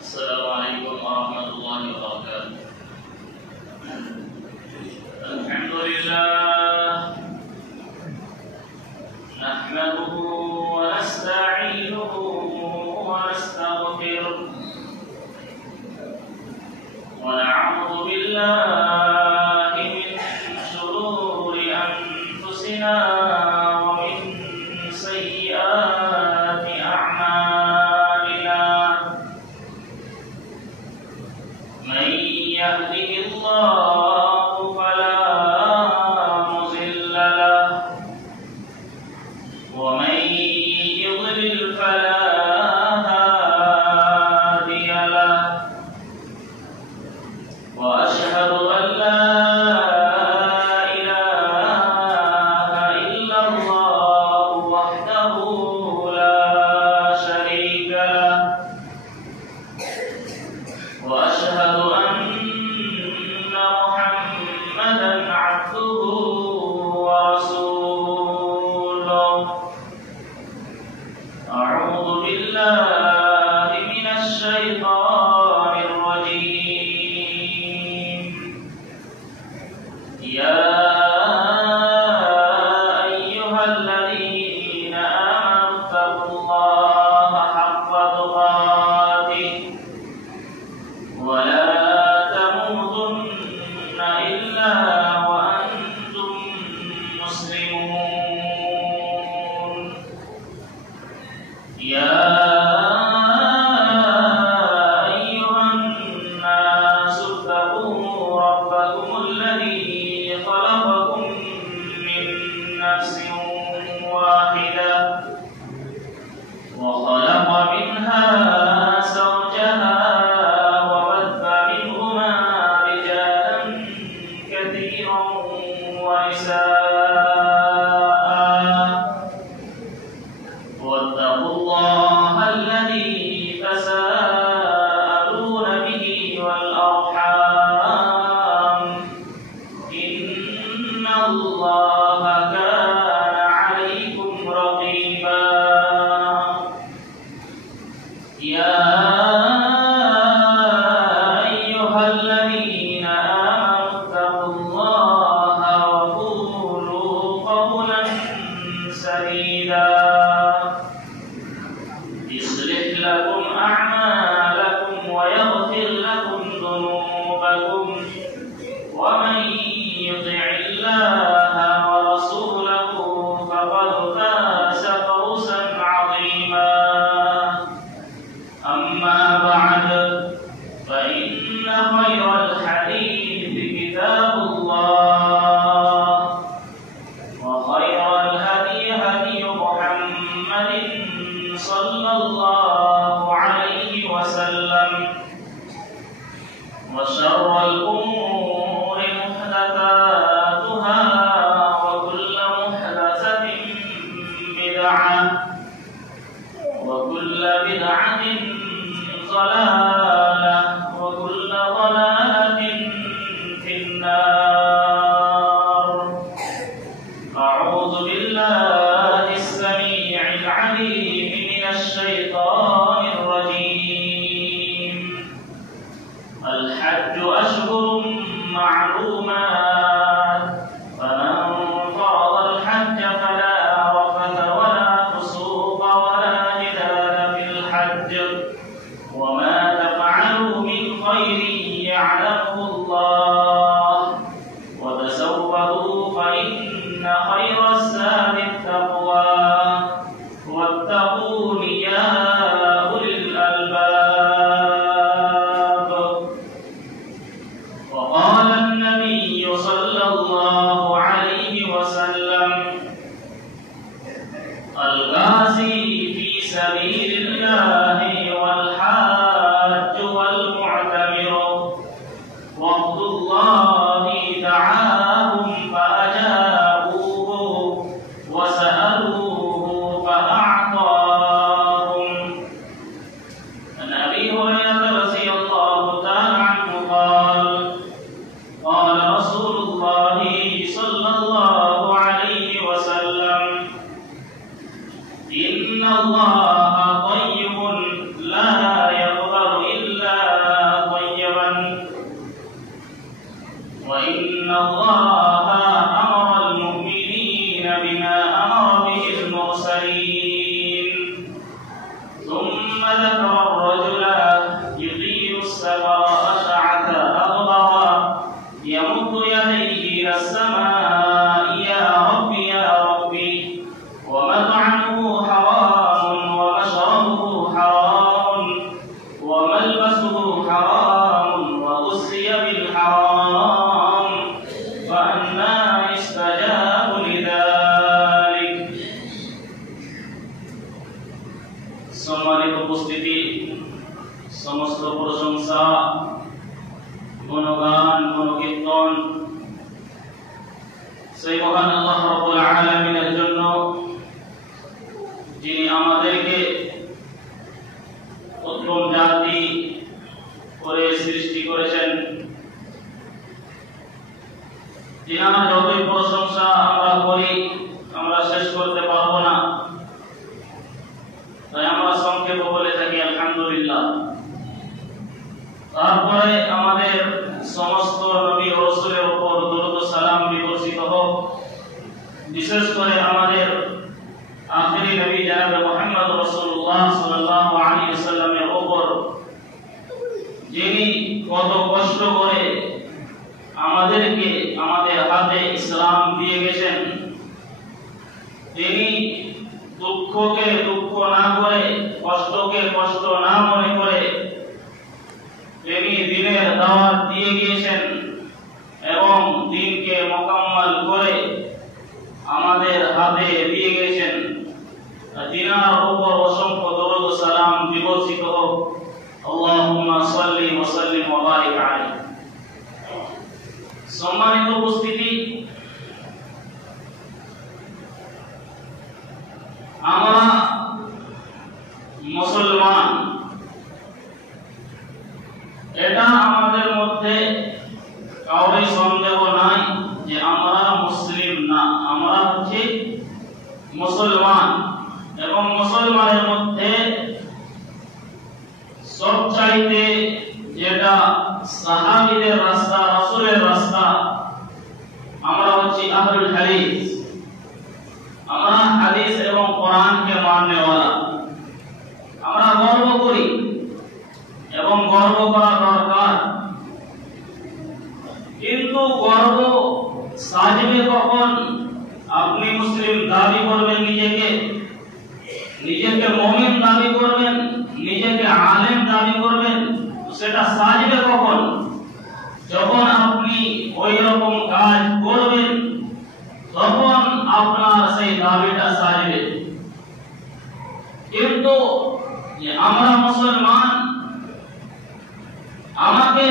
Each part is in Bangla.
Assalamualaikum warahmatullahi wabarakatuh. Alhamdulillah, nahmaduhu wa nasta'inuhu wa nastaghfiruh wa na'udzu billahi min shururi anfusina wa min sayyiati a'malina. Man yahdihillahu fala mudilla lahu wa man yudlil fala hadiya lahu wa ashhadu an la ilaha illallah wahdahu la sharika lahu wa ashhadu anna Muhammadan abduhu wa rasuluh. A'udzu billahi minasy syaithanir rajim. Ya ayyuhalladzina amanu taqullaha haqqa tuqatih wa la tamutunna illa wa antum muslimun. Ya ayyuhan nasu ittaqu rabbakum alladhi khalaqakum min nafsin wahidah wa khalaqa minha zawjaha wa batha minhuma rijalan katsiran wa nisaa. واتقوا الله الذي تساءلون به والأرحام إن الله كان عليكم رقيبا. يا أيها الذين آمنوا اتقوا الله وقولوا قولا سديدا يصلح لكم أعمالكم ويغفر لكم ذنوبكم ومن يطع الله ورسوله فقد فاز فوزا عظيما. أما بعد فإن خير الحديث كتاب الله وخير الهدي هدي محمد صلى الله عليه وسلم وشر الأمور محدثاتها وكل محدثة بدعة وكل بدعة ضلالة وكل ضلالة في النار. أعوذ بالله السميع العليم من الشيطان الرجيم. الحج أشهر معلومات فمن فرض الحج فلا رفث ولا فسوق ولا جدال في الحج وما تفعلوا من خير يعلمه الله وتزودوا فإن خير الزاد التقوى واتقون يا أولي الألباب. وقال النبي صلى الله عليه وسلم الغازي في سبيل الله والحاج والمعتمر وعبد الله ثم ذكر الرجل يطيل السفر أشعث أغبر يمد يديه إلى السماء يا ربي يا ربي ومطعمه حرام ومشربه حرام وملبسه حرام وغذي بالحرام فأنى يستجاب لذلك। সম্মানিত উপস্থিতি, সমস্ত প্রশংসা, গুণগান, গুণকীর্তন সেই মহান আল্লাহ রাব্বুল আলামিনের জন্য, যিনি আমাদেরকে উত্তম জাতি করে সৃষ্টি করেছেন। যিনার যতই প্রশংসা আমরা করি আমরা শেষ করতে পারবো না, তাই আমরা সংক্ষেপে বলে থাকি আলহামদুলিল্লাহ। তারপরে আমাদের সমস্ত নবী ও রাসূলের উপর দরুদ ও সালাম বিবর্ষিত হোক। বিশেষ করে আমাদের আখিরি নবী জনাব মুহাম্মদ রাসূলুল্লাহ সাল্লাল্লাহু আলাইহি ওয়াসাল্লামের উপর, যিনি কত কষ্ট করে আমাদেরকে আমাদের হাতে ইসলাম দিয়ে গেছেন। তিনি দুঃখকে দুঃখ না করে, কষ্টকে কষ্ট না মনে করে তিনি দিনের দাওয়াত দিয়ে গিয়েছেন এবং দিনকে মোকাম্মল করে আমাদের হাতে দিয়ে গেছেন। তিনার উপর অসংখ্য দরুদ ও সালাম বিবর্ষিত হোক। আল্লাহুম্মা সাল্লি ওয়া সাল্লিম ওয়া বারিক আলাইহি। সম্মানিত উপস্থিতি, আমরা মুসলমান, এটা আমাদের মধ্যে কাউরে সন্দেহ নাই যে আমরা মুসলিম না, আমরা হচ্ছে মুসলমান। এবং মুসলমানের মধ্যে সবচাইতে যেটা সাহাবীদের রাস্তা, রাসূলের রাস্তা, আমরা হচ্ছে আহলুল হাদিস। আমরা হাদিস এবং কোরআনকে মাননেওয়ালা। আমরা গর্ব করি এবং গর্ব করা দরকার, কিন্তু গর্ব সাজবে কখন? আপনি মুসলিম দাবি করবেন নিজেকে, নিজেকে মুমিন দাবি করবেন, নিজেকে আলেম দাবি করবেন, সেটা সাজবে কখন? যখন আপনি ওই রকম কাজ করবেন তখন আপনার সেই দাবিটা সাজবে। কিন্তু আমরা মুসলমান, আমাকে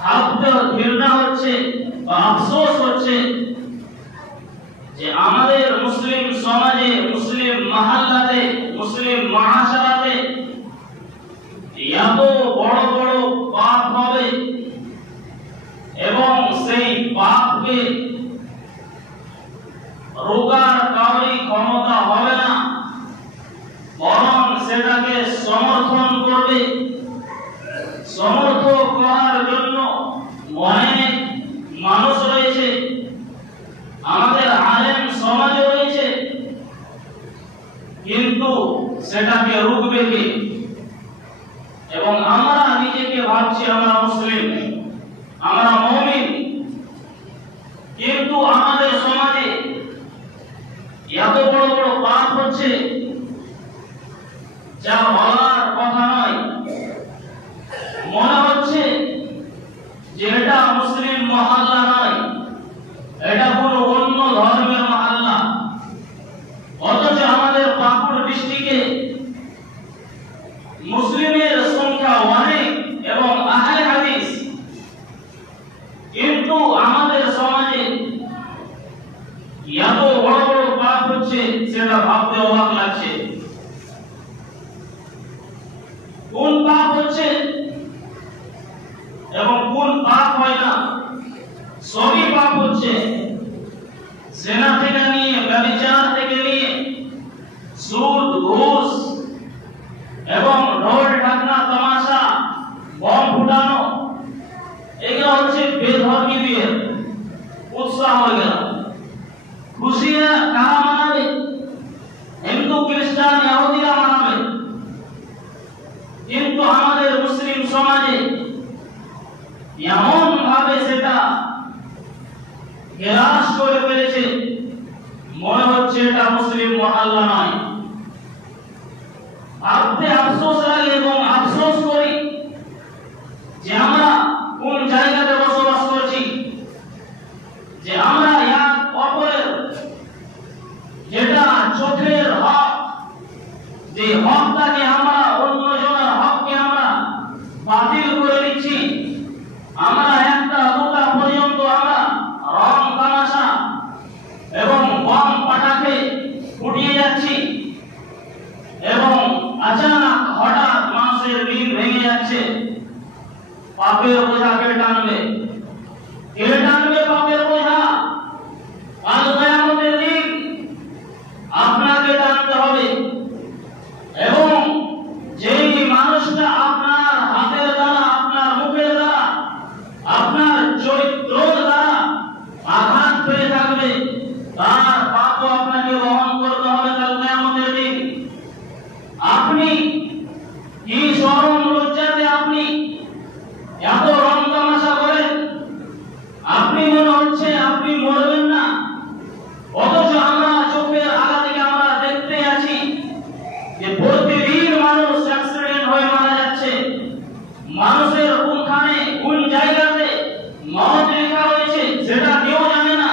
ভাবতে ঘৃণা হচ্ছে বা আফসোস হচ্ছে যে আমাদের মুসলিম সমাজে, মুসলিম মহল্লাতে, মুসলিম মহাশারাতে এত বড় বড় পাপ হবে এবং সেই পাপকে রোকার কাউরি ক্ষমতা হবে না, বরং সেটাকে সমর্থন করবে। সমর্থন করার জন্য অনেক মানুষ রয়েছে, আমাদের আলেম সমাজে রয়েছে, কিন্তু সেটাকে রুখবে কে? এবং আমরা নিজেকে ভাবছি আমরা মুসলিম, আমরা মুমিন, কিন্তু আমাদের সমাজে এত বড় বড় পাপ হচ্ছে যা বলার কথা নয়। মনে হচ্ছে যে এটা মুসলিম মহল্লা নয়, এটা কোনো অন্য ধর্মের মহল্লা। অথচ আমাদের পাকুড় ডিস্ট্রিক্টে মুসলিমের সংখ্যা অনেক এবং আহলে হাদিস, কিন্তু আমাদের সমাজে এত বড় বড় পাপ হচ্ছে সেটা ভাবতে অবাক লাগছে। কোন পাপ হচ্ছে এবং কোন পাপ হয় না? সবই পাপ হচ্ছে। জেনা থেকে নিয়ে, ব্যভিচার থেকে নিয়ে, সুদ, ঘুষ এবং ঢোল ঢাকনা, তামাশা, বম ফুটানো, এগুলো হচ্ছে বেধর্মী বিয়ের উৎসাহ হয়ে গেল। খুশি কারা মানাবে? হিন্দু, খ্রিস্টান এমন ভাবে সেটা গ্রাস করে ফেলেছে, মনে হচ্ছে এটা মুসলিম মহল্লা নয়। ভাবতে আফসোস লাগে এবং আফসোস করি যে আমরা কোন জায়গাতে বসবাস করছি, যে আমরা এক অপরের যেটা চোখের হক, যে হকটাকে আমরা অন্যজনের হককে আমরা বাতিল করে দিচ্ছি। আমরা একটা দুটা পর্যন্ত আমরা রং তামাশা এবং বম পাটাকে ফুটিয়ে যাচ্ছি এবং আচানক হঠাৎ মানুষের দিন ভেঙে যাচ্ছে। পাপের বোঝা কে টানবে? কে টানবে পাপের বোঝা? কাল কিয়ামতের দিন আপনাকে টানতে হবে। এবং যেই মানুষটা আপনার হাতের দ্বারা, আপনার মুখের দ্বারা, আপনার চরিত্রের দ্বারা আঘাত পেয়ে থাকবে, তার পাপও আপনাকে বহন করতে হবে কাল কিয়ামতের দিন। আপনি কি শরম লজ্জাতে আপনি এত রং তামাশা করেন? আপনি মনে হচ্ছে আপনি মরবেন না, অথচ আমরা চোখের আগা থেকে আমরা দেখতে আছি যে প্রতিদিন মানুষ অ্যাক্সিডেন্ট হয়ে মারা যাচ্ছে। মানুষের কোনখানে কোন জায়গাতে মওত লেখা রয়েছে সেটা কেউ জানে না।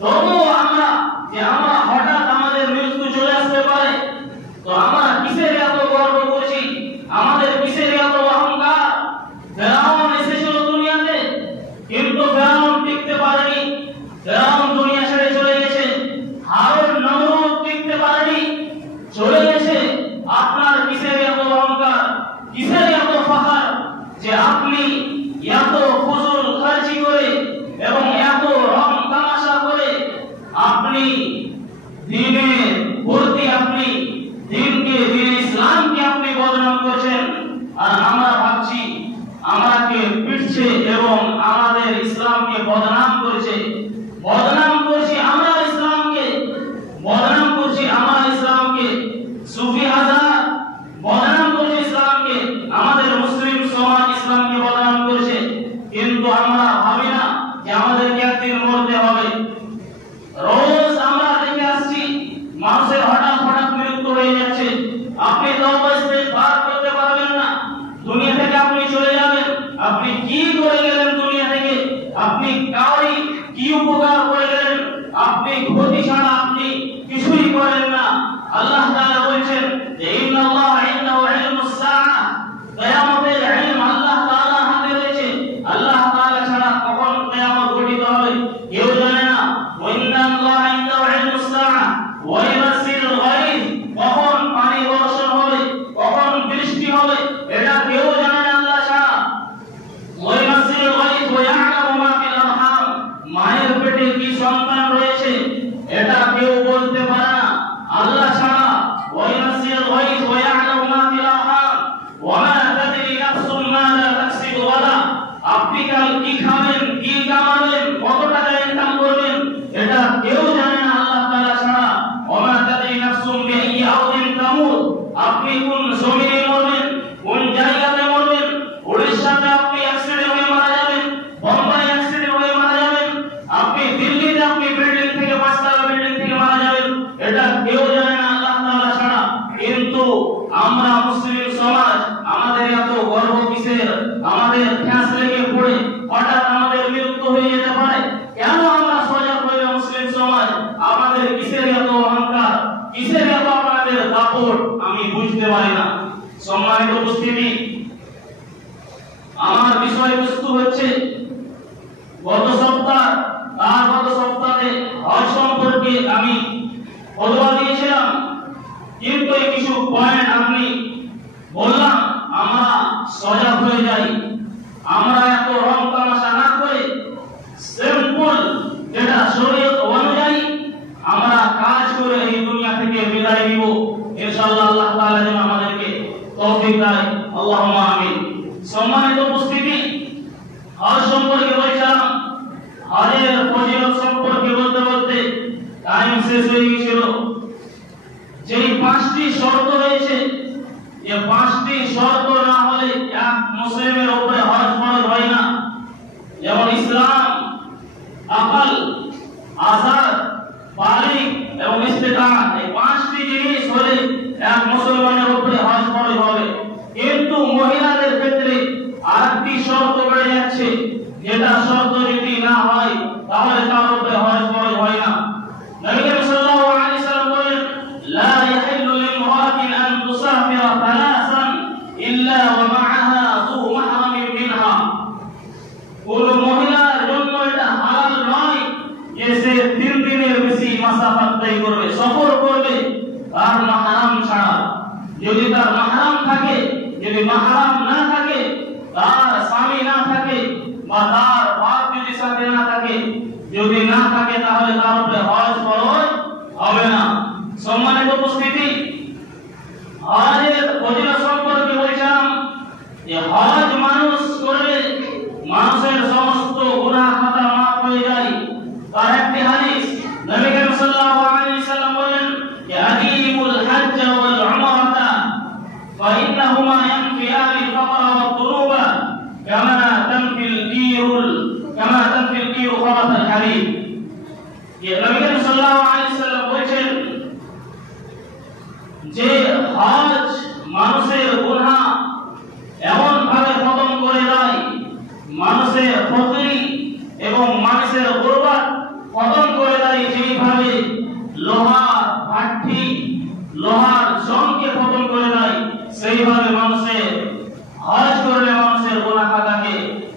তবুও আমরা যে আমরা হঠাৎ আমাদের মৃত্যু চলে আসতে পারে, তো আমরা কিসের এত গর্ব করছি? আমাদের কিসের এত অহংকার? ফেরাউন এসেছিল দুনিয়াতে, কিন্তু ফেরাউন টিকতে পারেনি। ফেরাউন দুনিয়া ছেড়ে চলে গেছে। হারুন নমরুদ টিকতে পারেনি, চলে গেছে। আপনার কিসের এত অহংকার, কিসের এত ফখর যে আপনি এত ফুজুল খরচি করে এবং এত রং তামাশা করে আপনি দিনের প্রতি আপনি দিনকে, দিন ইসলামকে আপনি বদনাম করছেন। আর আমরা ভাবছি আমাকে পিটছে এবং আমাদের ইসলামকে বদনাম করছে। বদনাম করছি আমরা ইসলামকে, বদনাম করছি আমরা ইসলামকে। সুফি হাজার বদনাম করছে ইসলামকে, আমাদের মুসলিম সমাজ ইসলামকে বদনাম করছে। কিন্তু আমরা ভাবি না যে আমাদেরকে একদিন মরতে হবে। রোজ আমরা দেখে আসছি মানুষের হঠাৎ হঠাৎ মৃত্যু হয়ে যাচ্ছে। আপনি তওবা ইস্তেগফার করতে পারবেন না, দুনিয়া থেকে আপনি চলে যাবেন। আপনি কি করে গেলেন দুনিয়া থেকে? আপনি কাউরি কি উপকার করে গেলেন? আপনি ক্ষতি ছাড়া আপনি কিছুই করেন না। আল্লাহ তাআলা বলেছেন যে ইন্নাল্লাহা ইনদাহু ইলমুস সাআহ, কিয়ামতের ইলম আল্লাহ তাআলার হাতে রয়েছে। আল্লাহ তাআলা ছাড়া কখন কিয়ামত ঘটিত হবে কেউ জানে না। ইন্নাল্লাহা ইনদাহু ইলমুস সাআহ ওয়া ইউনাজ্জিলুল গায়থ, কখন পানি বর্ষণ হবে, কখন বৃষ্টি হবে, এটা কেউ জানে না আল্লাহ ছাড়া। ওয়া ইউনাজ্জিলুল গায়থ ওয়া ইয়া'লামু মা ফিল আরহাম, মায়ের পেটে কি সন্তান রয়েছে এটা কেউ বলতে পারে না আল্লাহ ছাড়া। ওয়া ইউনাজ্জিলুল গায়থ ওয়া ইয়া'লামু মা ফিল আরহাম ওয়া মা তাদরি নাফসুন মাযা তাকসিবু গাদা, আপনি কাল কি খাবেন, কি কামাবেন, কত টাকা ইনকাম করবেন, এটা কেউ জানে না আল্লাহ তাআলা ছাড়া। ওয়া মা তাদরি নাফসুন বিআইয়ি আরদিন তামুত, আপনি কোন জমিনে মরবেন, কোন জায়গাতে মরবেন। উড়িষ্যাতে আপনি অ্যাক্সিডেন্ট হয়ে মারা যাবেন, বোম্বাই অ্যাক্সিডেন্ট হয়ে মারা যাবেন, আপনি দিল্লিতে আপনি বিল্ডিং থেকে, পাঁচতলা বিল্ডিং থেকে মারা যাবেন, এটা কেউ জানে না আল্লাহ তাআলা ছাড়া। কিন্তু আমরা মুসলিম সমাজ, আমাদের এত গর্ব কিসের? আমাদের ঠ্যাস লেগে পড়ে হঠাৎ আমাদের মৃত্যু হয়ে যেতে পারে, কেন আমরা সজাগ হয়ে মুসলিম সমাজ? আমাদের কিসের এত অহংকার, কিসের এত আপনাদের দাপট? আমি বুঝতে পারি না। সম্মানিত উপস্থিতি, আমার বিষয়বস্তু হচ্ছে গত সপ্তাহে হজ সম্পর্কে আমি ফতোয়া দিয়েছিলাম, কিন্তু এই কিছু পয়েন্ট আপনি বললাম আমরা সজাগ হয়ে যাই। আমরা এত রং তামাশা না করে সিম্পল যেটা শরীয়ত অনুযায়ী আমরা কাজ করে এই দুনিয়া থেকে বিদায় নিব। ইনশাআল্লাহ আল্লাহ তাআলা যেন আমাদেরকে তৌফিক দেয়, আল্লাহুম্মা আমিন। সম্মানিত উপস্থিতি, হজ সম্পর্কে বলছিলাম, হজের ফজিলত সম্পর্কে বলতে বলতে টাইম শেষ হয়ে গিয়েছিল। যেই 5টি শর্ত রয়েছে, যে 5টি শর্ত না হলে এক মুসলিমের উপরে হজ ফরজ হয় না। থাকে, যদি মাহরাম না থাকে, তার স্বামী না থাকে, বা তার বাপ যদি সাথে না থাকে, যদি না থাকে তাহলে তার উপরে হজ ফরজ হবে না। সম্মানিত উপস্থিতি, হজের ফজিলত সম্পর্কে বলছিলাম যে হজ মানুষ করলে মানুষের সমস্ত গুনাহ খাতা মাফ হয়ে যায়। তার একটি হাদিস নবী করিম সাল্লাল্লাহু আলাইহি ওয়াসাল্লাম বলেন যে আকিমুল হজ্জ ওয়াল উমরাতা ফাইন্নাহুমা ইয়ানফিয়ানি ফাকরা ওয়াদ দুনুবা কামা তানফিল কিরু খাবাতাল হারিম। যে নবী করিম সাল্লাল্লাহু আলাইহি ওয়াসাল্লাম বলেছেন যে হজ মানুষের গুনাহ এমন ভাবে খতম করে দেয়, মানুষের ফকিরি এবং মানুষের গুরবাত খতম করে দেয়, যেইভাবে লোহার ভাঠি লোহার জংকে খতম করে দেয়, সেইভাবে মানুষের হজ করলে মানুষের গুনাহ খাতাকে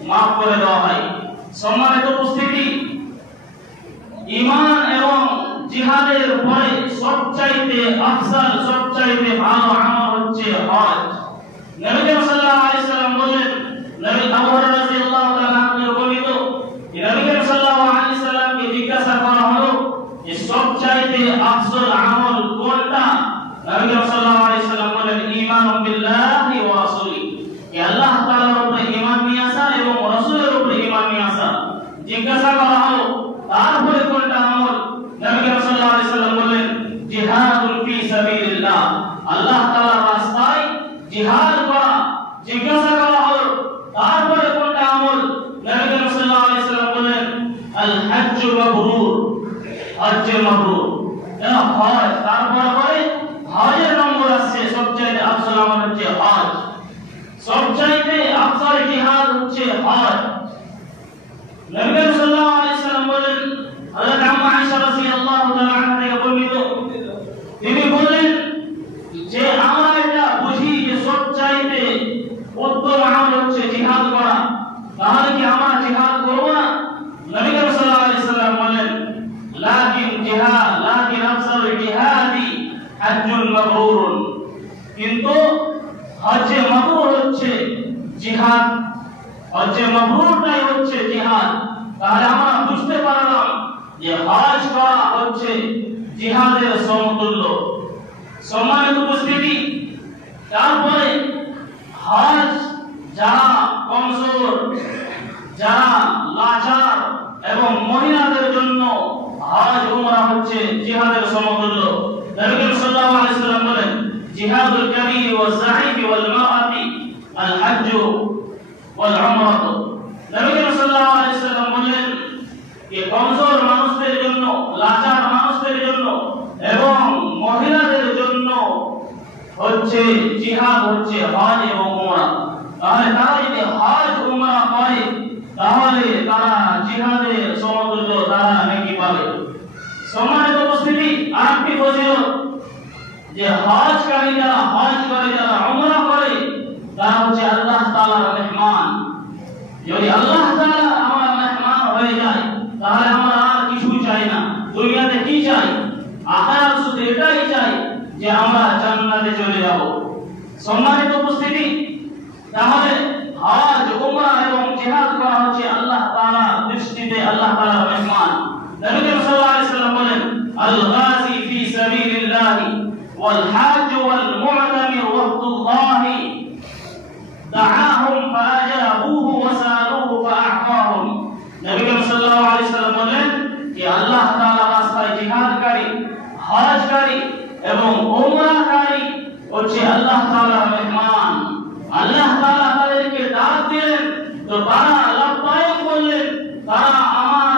মাফ করে দেওয়া হয়। সম্মানিত উপস্থিতি, ঈমান এবং জিহাদের পরে সবচাইতে আফজাল, সবচাইতে ভালো আমল হচ্ছে হজ। নবী সাল্লাল্লাহু আলাইহি ওয়াসাল্লাম বলেন, নবী আবু হুরায়রা রাদিয়াল্লাহু তাআলা আনহু বর্ণিত, নবী সাল্লাল্লাহু আলাইহি ওয়াসাল্লামকে জিজ্ঞাসা করা হলো যে সবচাইতে আফজল আমল কোনটা? নবী সাল্লাল্লাহু আলাইহি ওয়াসাল্লাম বলেন, ঈমানু বিল্লাহি ওয়া রাসূলিহি, যে আল্লাহ তাআলার উপরে ঈমান নিয়ে আসা এবং রাসূলের উপরে ঈমান নিয়ে আসা। জিজ্ঞাসা করা হলো তারপরে কোনটা আমল? নবী সাল্লাল্লাহু আলাইহি ওয়াসাল্লাম বলেন, জিহাদুন ফি সাবিলিল্লাহ, আল্লাহ তাআলার রাস্তায় জিহাদ করা। জিজ্ঞাসা করা হলো তারপরে কোনটা আমল? নবী সাল্লাল্লাহু আলাইহি ওয়াসাল্লাম বলেন, আল হজ্জু মাবরুর, হজ্জ মাবরুর। এটা হজ, তারপরে হজের নম্বর আসছে, সবচেয়ে আফজল আমল হচ্ছে হজ, সবচেয়ে আফজল জিহাদ হচ্ছে হজ। নবী সাল্লাল্লাহু আলাইহি ওয়াসাল্লাম বলেন, হযরত আম্মা আয়েশা রাদিয়াল্লাহু তাআলা আনহা থেকে বর্ণিত, তিনি বলেন যে আমরা এটা বুঝি যে সবচাইতে উত্তম আমল হচ্ছে জিহাদ করা, তাহলে কি আমরা জিহাদ করব না? নবী সাল্লাল্লাহু আলাইহি ওয়াসাল্লাম বলেন, লাকিন আফজালুল জিহাদি হজ্জুন মাবরুরুন, কিন্তু হজ্জে মাবরুর হচ্ছে জিহাদ, হজ্জে মাবরুরটাই হচ্ছে জিহাদ। তাহলে আমরা বুঝতে পারলাম যে হজ করা হচ্ছে জিহাদের সমতুল্য। সম্মানিত উপস্থিতি, তারপরে হজ যারা কমজোর, যারা লাচার এবং মহিলাদের জন্য হজ উমরা হচ্ছে জিহাদের সমতুল্য। নবী সাল্লাল্লাহু আলাইহি ওয়াসাল্লাম বলেন, জিহাদুল কাবীর ওয়াজ যাঈফ ওয়াল মারাতি আল হজ্জ ওয়াল উমরা। নবী সাল্লাল্লাহু আলাইহি ওয়াসাল্লাম বলেন যে কমজোর মানুষদের জন্য, লাচার মানুষদের জন্য এবং মহিলাদের জন্য হচ্ছে জিহাদ হচ্ছে হজ এবং উমরা। তাহলে তারা যদি হজ উমরা করে তাহলে তারা জিহাদের সমতুল্য তারা নেকি পাবে। সম্মানিত উপস্থিতি, আরেকটি ফজিলত যে হজকারী যারা হজ করে, যারা উমরা করে, তারা হচ্ছে আল্লাহ তাআলার মেহমান। যদি আল্লাহ তাআলা আমার মেহমান হয়ে যায় তাহলে আমরা আর কিছু চাই না। দুনিয়াতে কি চাই? আখিরাত শুধু এটাই চাই যে আমরা জান্নাতে চলে যাব। সম্মানিত উপস্থিতি, তাহলে হজ উমরা এবং জিহাদ করা হচ্ছে আল্লাহ তাআলার দৃষ্টিতে আল্লাহ তাআলার মেহমান। নবী সাল্লাল্লাহু আলাইহি ওয়াসাল্লাম বলেন, আল গাজি ফি সাবিলিল্লাহ ওয়াল হাজ ওয়াল মু'তামির ওয়াহদুল্লাহি দাআহুম ফাআজাবুহু ওয়া সালুহু ফাআতাহুম। নবী সাল্লাল্লাহু আলাইহি ওয়াসাল্লাম বলেন যে আল্লাহ তাআলার রাস্তায় জিহাদকারী, হজকারী এবং উমরাকারী হচ্ছে আল্লাহ তাআলার মেহমান। আল্লাহ তাআলা তাদেরকে ডাক দিলেন তো তারা লাব্বাইক বললেন, তারা আমার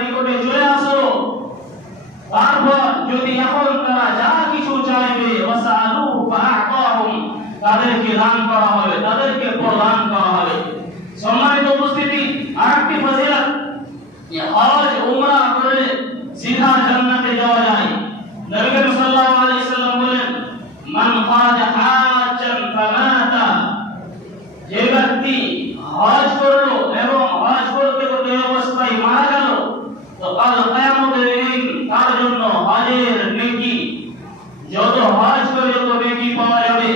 নিকটে চলে আসো। তারপর যদি এখন তারা যা কিছু চাইবে ওয়াসালুহু ফাআতাহুম, তাদেরকে দান করা হবে, তাদেরকে প্রদান করা হবে। সম্মানিত উপস্থিতি, আরেকটি ফজিলত যে হজ উমরা করে সিধা জান্নাতে যাওয়া যায়। নবী সাল্লাল্লাহু আলাইহি ওয়াসাল্লাম বলেন, মান খারাজা হাজ্জান ফামাতা, যে ব্যক্তি হজ করলো এবং হজ করতে করতে অবস্থায় মারা গেল তো কাল কিয়ামতের দিন তার জন্য হজের নেকি, যত হজ করে যত নেকি পাওয়া যাবে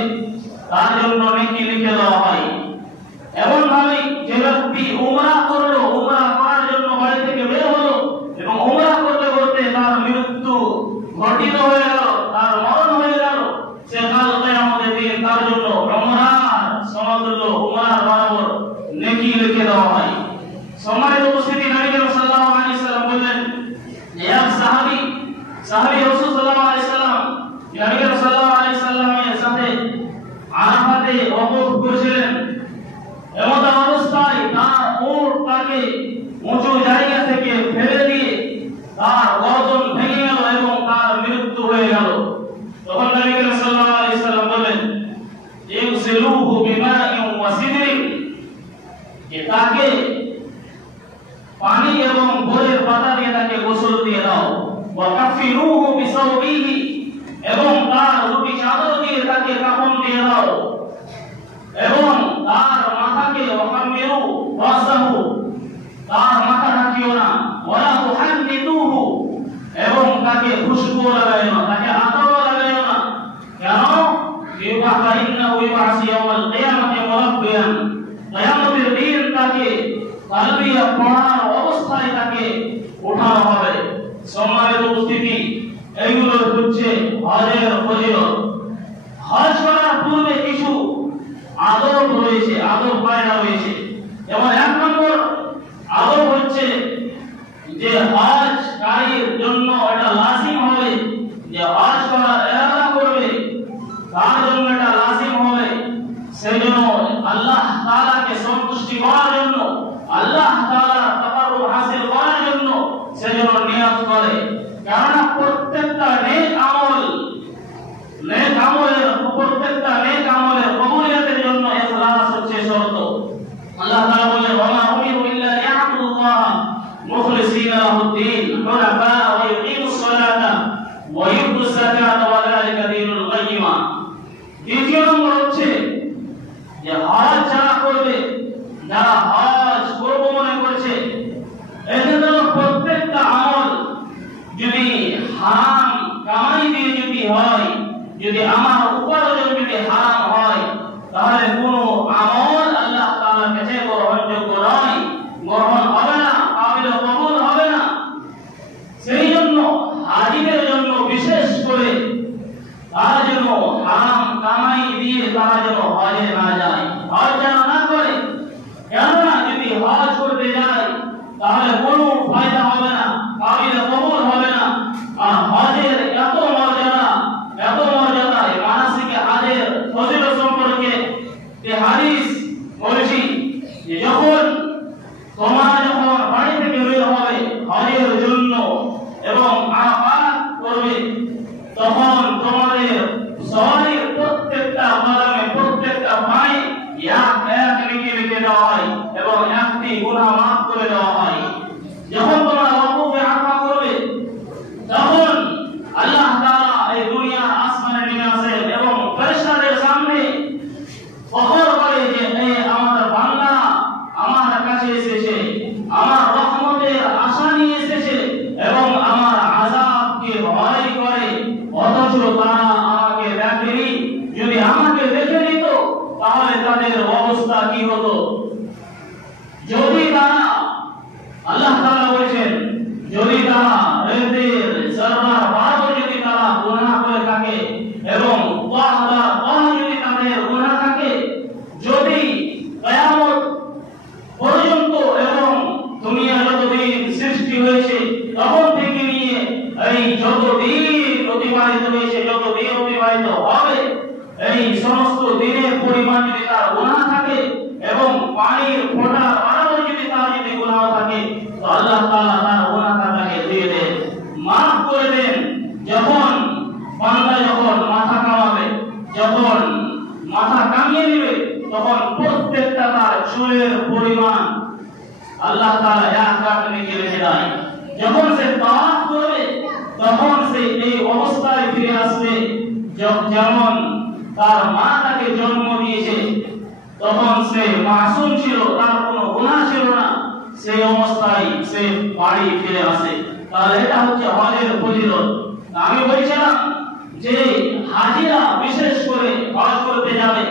তার জন্য নেকি লিখে দেওয়া হয়। এমন ভাবে যে ব্যক্তি উমরা করলো, উমরা করার জন্য বাড়ি থেকে বের হলো এবং উমরা করতে করতে তার মৃত্যু ঘটিত হয়ে গেল, তার মরণ হয়ে গেল, সে কাল কিয়ামতের দিন তার জন্য উমরার সমতুল্য উমরার বরাবর নেকি লিখে দেওয়া হয়। সম্মানিত উপস্থিতি, নবী করিম সাল্লাল্লাহু আলাইহি সাল্লাম বললেন, এক সাহাবী রাসূল সাল্লাল্লাহু আলাইহি সাল্লাম নবী করিম সাল্লাল্লাহু আলাইহি সাল্লামের সাথে আরাফাতে ওয়াকফ করেছিলেন। এমন অবস্থায় তার উট তাকে উঁচু জায়গা থেকে ফেলে দিয়ে তার গর্দন ভেঙে গেল এবং তার মৃত্যু হয়ে গেল। তখন নবী করিম সাল্লাল্লাহু আলাইহি সাল্লাম বললেন, ইগসিলুহু বিমাইন ওয়া সিদরিন, তাকে পানি এবং বোরের পাতা দিয়ে তাকে গোসল দিয়ে দাও। ওয়া কাফিনুহু বিসাওবিহি, এবং তার দুটি চাদর দিয়ে তাকে কাফন দিয়ে দাও। এবং তার মাথাকে ওয়াকামিরু রাসাহু, তার মাথা ঢাকিও না। ওয়ালা তুহান্নিতুহু, এবং তাকে খুশবু লাগাইও না, তাকে আতর লাগাইও না। কেন? ইন্নাহু ইউবাসু ইয়াওমাল কিয়ামাতি মুরাব্বিয়ান, কিয়ামতের দিন তাকে তালবিয়া পড়ার অবস্থায় তাকে উঠানো হবে। সম্মানিত উপস্থিতি, এইগুলো হচ্ছে হজের ফজিলত। হজ করার পূর্বে কিছু আদব রয়েছে, আদব কায়দা রয়েছে। যেমন এক নম্বর আদব হচ্ছে যে হজকারীর জন্য এটা লাজিম হবে, যে হজ করার ইরাদা করবে তার জন্য এটা লাজিম হবে। সেজন্য আল্লাহ তাআলাকে সন্তুষ্টি করার জন্য, আল্লাহ তাআলার তাকাররুব হাসিল করার জন্য সেজন্য নিয়ত করে। কারণ প্রত্যেকটা নেক আমলের কবুলিয়তের জন্য ইখলাস হচ্ছে শর্ত। আল্লাহ তাআলা বলেন, ওয়া মা উমিরু ইল্লা লিয়াবুদুল্লাহ মুখলিসিনা লাহুদ্দিন হুনাফা ওয়া ইউকিমুস সালাতা ওয়া ইউতুজ যাকাতা ওয়া যালিকা দীনুল কাইয়্যিমা। দ্বিতীয় নম্বর হচ্ছে যে হজ যারা করবে, যারা হজ করব মনে করছে, এদের প্রত্যেকটা আমল যদি হারাম কামাই দিয়ে যদি হয়, যদি আমার উপার্জন যদি হারাম হয়, তাহলে কোন আমল আল্লাহ তাআলার কাছে গ্রহণযোগ্য নয়, গ্রহণ হবে না, কাবিল কবুল হবে না। সেই জন্য হাজিদের জন্য বিশেষ করে তারা যেন হারাম কামাই দিয়ে তারা যেন হজে না যায়, হজ যেন না করে। কেননা যদি হজ করতে যায় তাহলে কোনো ফায়দা হবে না, কাবিল কবুল হবে না। আর হজের এত মর্যাদা, মানসিকে হজের ফজিলত সম্পর্কে এই হাদিস বলেছি যে তোমরা যখন বাড়ি থেকে বের হবে হজের জন্য এবং আরাফাত করবে, তখন তোমাদের শরীরের প্রত্যেকটা কদমে, প্রত্যেকটা পায়ে এক নেকি লিখে দেওয়া হয় এবং একটি গুনাহ মাফ করে দেওয়া হয়। যখন তোমরা ওয়াকুফে আরাফা করবে, তখন আল্লাহ তাআলা এই দুনিয়ার আসমানে নেমে আসেন এবং ফেরেশতাদের সামনে ফখর করে যে এই আমার বান্দা আমার কাছে এসেছে, আমার রহমতের আশা নিয়ে এসেছে এবং আমার আযাবকে ভয় করে, অথচ তারা আমাকে দেখেনি। যদি আমাকে দেখে নিত তাহলে তাদের অবস্থা কি হতো? যদি তারা, আল্লাহ তাআলা বলেছেন, যদি তারা রাতের জররার বারো যদি তারা গুনাহ করে থাকে এবং যদি তাদের গুনাহ থাকে, যদি কিয়ামত পর্যন্ত এবং দুনিয়া যতদিন সৃষ্টি হয়েছে তখন থেকে নিয়ে এই যতদিন অতিবাহিত হয়েছে, যতদিন অতিবাহিত হবে, এই সমস্ত দিনের পরিমাণ যদি তার গুনাহ থাকে এবং পানির ফোঁটা বাড়ানো যদি তার যদি গুনাহ থাকে, তো আল্লাহ তাআলা তার গুনাহটাকে দিয়ে দেন, মাফ করে দেন। যখন বান্দা যখন মাথা কামাবে, যখন মাথা কামিয়ে নেবে, তখন প্রত্যেকটা তার চুলের পরিমাণ আল্লাহ তাআলা এক রাতে লিখে রেখে দেয়। যখন সে তাওয়াফ করবে, তখন সে এই অবস্থায় ফিরে আসবে যেমন তার মা তাকে জন্ম দিয়েছে, তখন সে মাসুম ছিল, তার কোনো গুনাহ ছিল না, সেই অবস্থায় সে বাড়ি ফিরে আসে। তাহলে এটা হচ্ছে হজের ফজিলত। আমি বলছিলাম যে হাজিরা বিশেষ করে হজ করতে যাবে,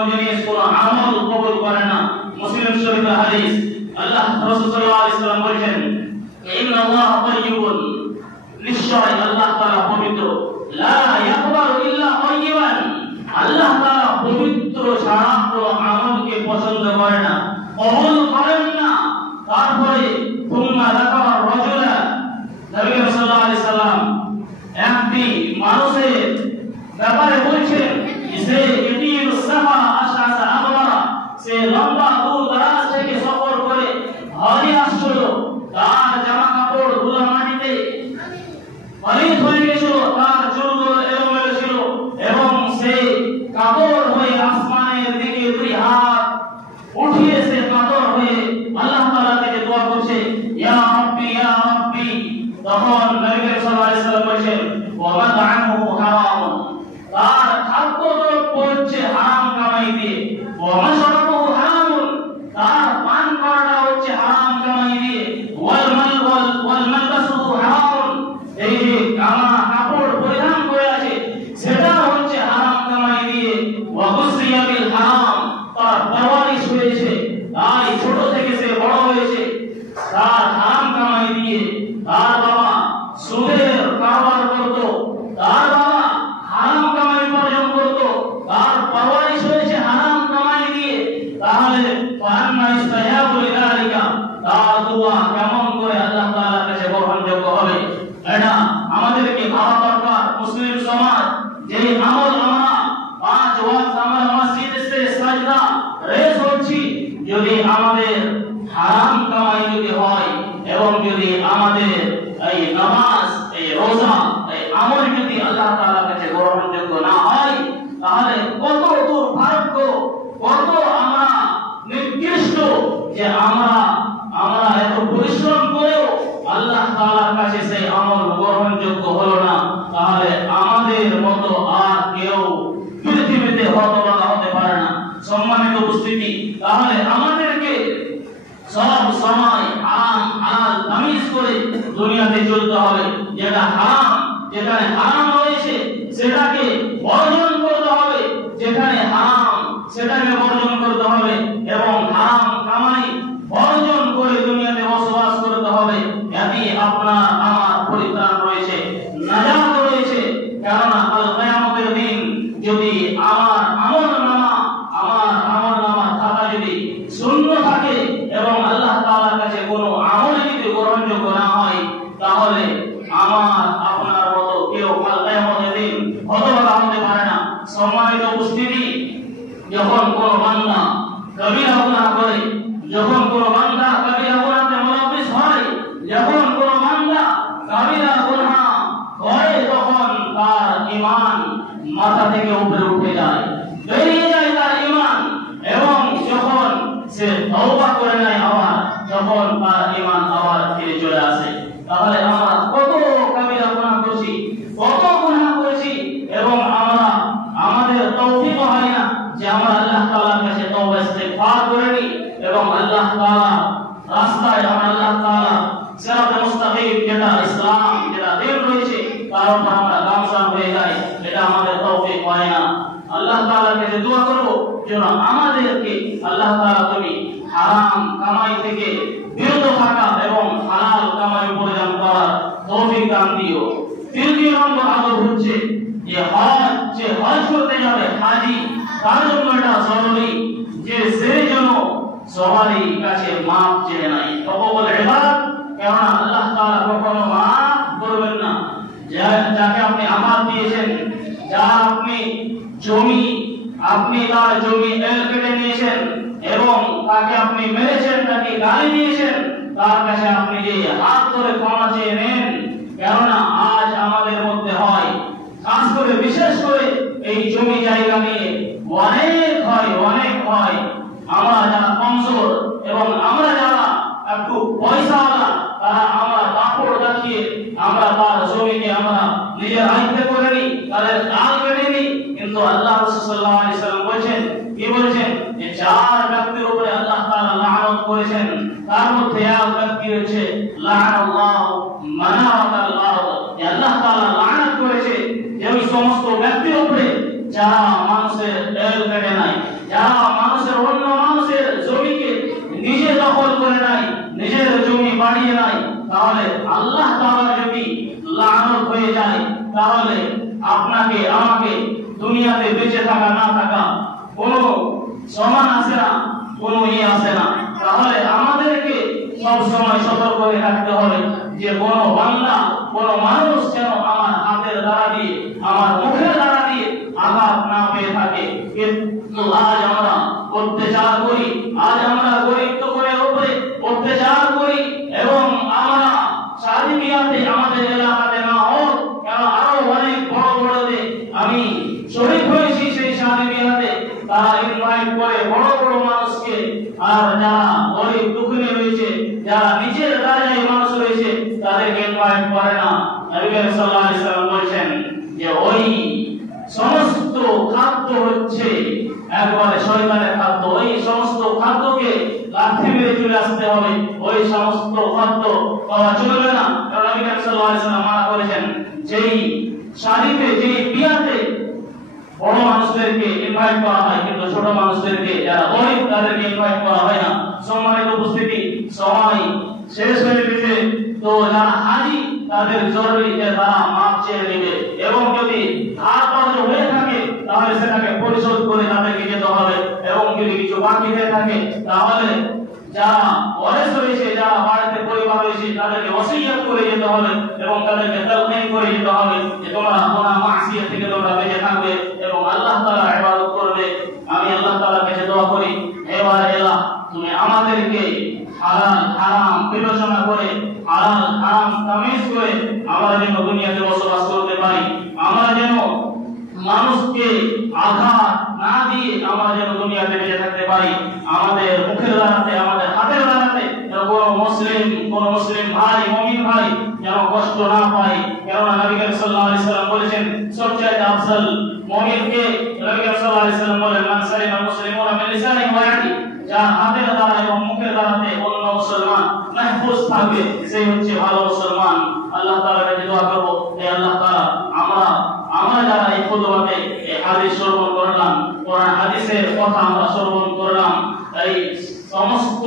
কোনো জিনিস কোনো আমল কবুল করে না। মুসলিম শরীফের হাদিস, আল্লাহ রাসূল সাল্লাল্লাহু আলাইহি ওয়াসাল্লাম বলেছেন, ইন্নাল্লাহা তাইয়্যিবুন, নিশ্চয় আল্লাহ তাআলা পবিত্র, লা ইয়াকবালু ইল্লা তাইয়্যিবান, আল্লাহ তাআলা পবিত্র ছাড়া কোনো আমলকে পছন্দ করে না, কবুল করেন না। তারপরে তুম্মা যাকারা রাজুলা, নবী সাল্লাল্লাহু আলাইহি সাল্লাম একটি মানুষের ব্যাপারে বলছেন, সে ইতিরু সাফা আশআসা আকবারা, সে লম্বা দূর দারাজ থেকে সফর করে হারিয়ে আসছিল, তার জামা কাপড় ধুলা মাটিতে পালিত হয়ে গেছিল, তার চুলগুলো এলোমেলো ছিল এবং সে কাতর হয়ে আসমানের দিকে দুই হাত উঠিয়ে সে কাতর হয়ে আল্লাহ তাআলা থেকে দোয়া করছে, ইয়া রাব্বি ইয়া রাব্বি। তখন নবী সাল্লাল্লাহু আলাইহি সাল্লাম বলেছেন, ওয়া মাতআমুহু হারাম, তার খাদ্যদ্রব্য হচ্ছে হারাম কামাই দিয়ে, ওয়া মাশরাবুহু হারাম, তার পান করাটা হচ্ছে হারাম কামাই দিয়ে, ওয়াল মালবাসুহু হারাম, এই যে কাপড় পরিধান করে আছে সেটা হচ্ছে হারাম কামাই দিয়ে, ওয়া গুসরিয়া বিল হারাম, তার পরওয়ারিশ হয়েছে, তাই ছোট থেকে সে বড় হয়েছে তার হারাম কামাই দিয়ে। তার বাবা সুদের কারবার করত, তার বাবা হারাম কামাই উপার্জন করত, তার পরওয়ারিশ হয়েছে হারাম কামাই দিয়ে। তাহলে ফান্না ইস্তায়াবু লিযালিকা, তার দোয়া কেমন করে আল্লাহ তাআলার কাছে গ্রহণযোগ্য হবে? এটা আমাদেরকে ভাবা দরকার। মুসলিম সমাজ যে আমল আমরা 5 ওয়াক্ত আমরা মসজিদে এসে সাজদা রেজ হচ্ছি, যদি আমাদের হারাম কামাই যদি হয় এবং যদি আমাদের এই নামাজ, এই রোজা, এই আমল যদি আল্লাহ তাআলার কাছে গ্রহণযোগ্য না হয়, তাহলে কত দুর্ভাগ্য, কত আমরা নিকৃষ্ট যে আমরা এত পরিশ্রম করেও আল্লাহ তাআলার কাছে সেই আমল গ্রহণযোগ্য হলো না। তাহলে আমাদের মতো আর কেউ পৃথিবীতে হতভাগা হতে পারে না। সম্মানিত উপস্থিতি, তাহলে আমাদেরকে সব সময় হারাম হালাল তামিজ করে দুনিয়াতে চলতে হবে। যেটা হারাম, যেখানে হারাম রয়েছে সেটাকে বর্জন করতে হবে, যেখানে হারাম সেটাকে বর্জন করতে হবে এবং হারাম কামাই বর্জন করে দুনিয়াতে বসবাস করতে হবে। এতে আপনার আমার পরিত্রাণ রয়েছে, নাজাত রয়েছে। কারণ কাল কিয়ামতের দিন যদি আমার আমলনামা খাতা যদি শূন্য থাকে এবং আল্লাহ তাআলার কাছে কোনো আমল যদি গ্রহণযোগ্য না হয়, তাহলে আমার আপনার মতো কেউ কাল কিয়ামতের দিন হতভাগা হতে পারে না। সম্মানিত উপস্থিতি, যখন কোনো বান্দা কবিরা গুনাহ করে, যখন কোনো বান্দা কবিরা গুনাহতে মুলব্বিস হয়, যখন কোনো বান্দা কবিরা গুনাহ করে, তখন তার ঈমান মাথা থেকে উপরে উঠে যায়, বেরিয়ে যায় তার ঈমান, এবং যখন সে তওবা করে নেয় আবার, তখন তার ঈমান আবার ফিরে চলে আসে। তাহলে আমরা কত কবিরা গুনাহ করছি, কত গুনাহ করেছি এবং আমরা আমাদের তৌফিক হয় না যে আমরা আল্লাহ তাআলার কাছে তওবা ইস্তিগফার করে নিই এবং আল্লাহ তাআলা রাস্তায় আমরা আল্লাহ তাআলা সিরাত মুস্তাকিম, যেটা ইসলাম, যেটা দিন রয়েছে, তার উপর আমরা গামছা হয়ে যাই, এটা আমাদের তৌফিক হয় না। আল্লাহ তাআলার কাছে দোয়া করব যেন আমাদেরকে আল্লাহ তাআলা তুমি হারাম কামাই থেকে বিরত থাকা এবং হালাল কামাই উপার্জন করার তৌফিক দান দিও। তৃতীয় নম্বর আমল হচ্ছে যে হজ করতে যাবে হাজি, তার জন্য এটা জরুরি যে সে যেন সবারই কাছে মাপ চেয়ে নাই। তকওয়াল ইবাদত, কারণ আল্লাহ তাআলা কখনো মাফ করবেন না। যাকে আপনি আমানত দিয়েছেন, যার আপনি জমি, আপনি তার জমি কেটে নিয়েছেন এবং তাকে আপনি মেরেছেন, তাকে গালি দিয়েছেন, তার কাছে আপনি যে হাত ধরে ক্ষমা চেয়ে নেন। কেননা আজ আমাদের মধ্যে হয়, খাস করে বিশেষ করে এই জমি জায়গা নিয়ে অনেক হয়। আমরা যারা কমজোর এবং আমরা যারা একটু পয়সাওয়ালা, তারা আমরা কাপড় দেখিয়ে আমরা তার জমিকে আমরা নিজের আয়ত্তে করে নিই, তাদের গাল কেটে নিই। কিন্তু আল্লাহ রাসূল সাল্লাল্লাহু আলাইহি ওয়াসাল্লাম বলেছেন, কি বলেছেন, যে 4 ব্যক্তির উপরে আল্লাহ তাআলা লানত করেছেন, তার মধ্যে এক ব্যক্তি হচ্ছে লানাল্লাহু মানাওয়াতাল আরদ, আল্লাহ তাআলা লানত করেছে যে ওই সমস্ত ব্যক্তির উপরে যারা মানুষের তেল কেটে নাই, যারা মানুষের অন্য মানুষের জমিকে নিজে দখল করে নাই, নিজের জমি বাড়িয়ে নাই, তাহলে আল্লাহ তাআলা যদি লানত হয়ে যায়, তাহলে আপনাকে আমাকে দুনিয়াতে বেঁচে থাকা না থাকা কোনো সমান আসে না, কোনো আসে না। তাহলে আমাদেরকে সব সময় সতর্ক হয়ে থাকতে হবে যে কোনো বান্দা, কোনো মানুষ যেন আমার হাতের দ্বারা দিয়ে, আমার মুখের দ্বারা দিয়ে আঘাত না পেয়ে থাকে। কিন্তু আজ আমরা অত্যাচার করি, আজ আমরা গরিব করে উপরে অত্যাচার করি, এবং আমরা শাদী বিয়াতে আমাদের এলাকাতে না হোক কেন আরো অনেক বড় বড়তে আমি শহীদ হয়েছি সেই শাদী বিয়াতে, তারা ইনভাইট করে বড় বড় মানুষকে, আর যারা গরিব দুঃখী রয়েছে, যারা নিচের দরজায় মানুষ রয়েছে, তাদেরকে ইনভাইট করে না। নবী সাল্লাল্লাহু আলাইহি সাল্লাম বলেছেন যে ওই সমস্ত খাদ্য হচ্ছে একবারে শয়তানের খাদ্য, ওই সমস্ত খাদ্যকে লাথি মেরে চলে আসতে হবে, ওই সমস্ত খাদ্য খাওয়া চলবে না। কারণ নবী সাল্লাল্লাহু আলাইহি সাল্লাম মানা করেছেন যেই শাদীতে, যেই বিয়াতে বড় মানুষদেরকে ইনভাইট করা হয় কিন্তু ছোট মানুষদেরকে, যারা গরিব তাদেরকে ইনভাইট করা হয় না। সম্মানিত উপস্থিতি, সময় শেষ হয়ে গেছে, তো যারা হাজি তাদের জরুরি যে তারা মাপ চেয়ে নেবে, এবং যদি ধার কর্জ হয়ে থাকে তাহলে সেটাকে পরিশোধ করে তাদেরকে যেতে হবে, এবং যদি কিছু বাকি হয়ে থাকে তাহলে যারা ওয়ারিস রয়েছে, যারা বাড়িতে পরিবার রয়েছে, তাদেরকে ওসিয়ত করে যেতে হবে, এবং তাদেরকে তালকিন করে যেতে হবে যে তোমরা গুনাহ মাসিয়াত থেকে তোমরা বেঁচে থাকবে এবং আল্লাহ তাআলার ইবাদত করবে। আমি আল্লাহ তাআলার কাছে দোয়া করি, হে আল্লাহ, তুমি আমাদেরকে হালাল হারাম বিবেচনা করে, হালাল হারাম তামিজ করে আমরা যেন দুনিয়াতে বসবাস করতে পারি, আমরা যেন মানুষকে আঘাত না দিয়ে আমরা যেন দুনিয়াতে বেঁচে থাকতে পারি। আমাদের মুখের দ্বারাতে, আমাদের হাতের দ্বারাতে কোন মুসলিম ভাই, মুমিন ভাই যেন কষ্ট না পায়। কেননা নবী সাল্লাল্লাহু আলাইহি সাল্লাম বলেছেন সবচেয়ে আফজল মুমিনকে, নবী সাল্লাল্লাহু আলাইহি সাল্লাম বলেন মান সালিমা মুসলিমুনা মিন লিসানিহি ওয়া ইয়াদিহি, যার হাতের দ্বারা এবং মুখের দ্বারাতে অন্য মুসলমান মাহফুজ থাকবে, সেই হচ্ছে ভালো মুসলমান। আল্লাহ তাআলার কাছে দোয়া করব, হে আল্লাহ তাআলা, আমরা যারা এই খুতবাতে এই হাদিস শ্রবণ করলাম, কোরআন হাদিসের কথা আমরা শ্রবণ করলাম, এই সমস্ত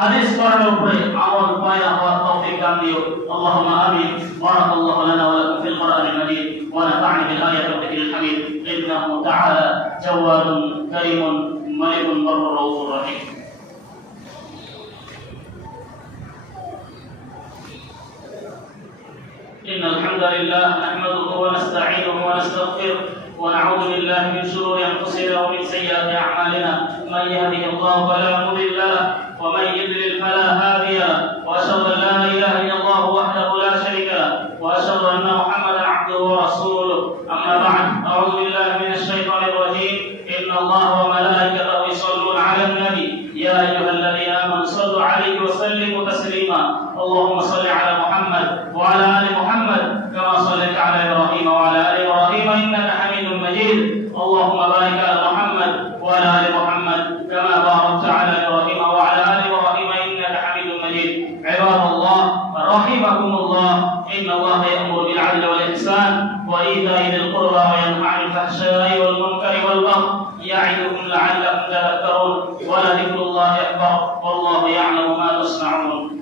হাদিস করার উপরে আমল পায়া হওয়ার তৌফিক দান দিও। আল্লাহুম্মা আমিন। বারাকাল্লাহু লানা ওয়া লাকুম ফিল কোরআনিল মাজিদ ওয়া নাফa'ani বিল আয়াতি ওয়া যিকরিল হামিদ। ইন্নাহু তাআলা জাওয়াদুন কারীমুন মালিকুন বাররুর রাউফুর রহিম। إن الحمد لله نحمده ونستعينه ونستغفره ونعوذ بالله من شرور أنفسنا ومن سيئات أعمالنا، من يهده الله فلا مضل له ومن يضلل فلا هادي له، وأشهد أن لا إله إلا الله وحده لا شريك له، وأشهد أن محمدا عبده ورسوله. أما بعد، أعوذ بالله من الشيطان الرجيم. إن الله وملائكته يصلون على النبي يا أيها الذين آمنوا صلوا عليه وسلموا تسليما. اللهم صل على محمد وعلى آل محمد كما صليت على إبراهيم وعلى آل إبراهيم إنك حميد مجيد. اللهم بارك على محمد وعلى آل محمد كما باركت على إبراهيم وعلى آل إبراهيم إنك حميد مجيد. عباد الله رحمكم الله، إن الله يأمر بالعدل والإحسان وإيتاء ذي القربى وينهى عن الفحشاء والمنكر والبغي يعظكم لعلكم تذكرون. ولذكر الله أكبر والله يعلم ما تصنعون.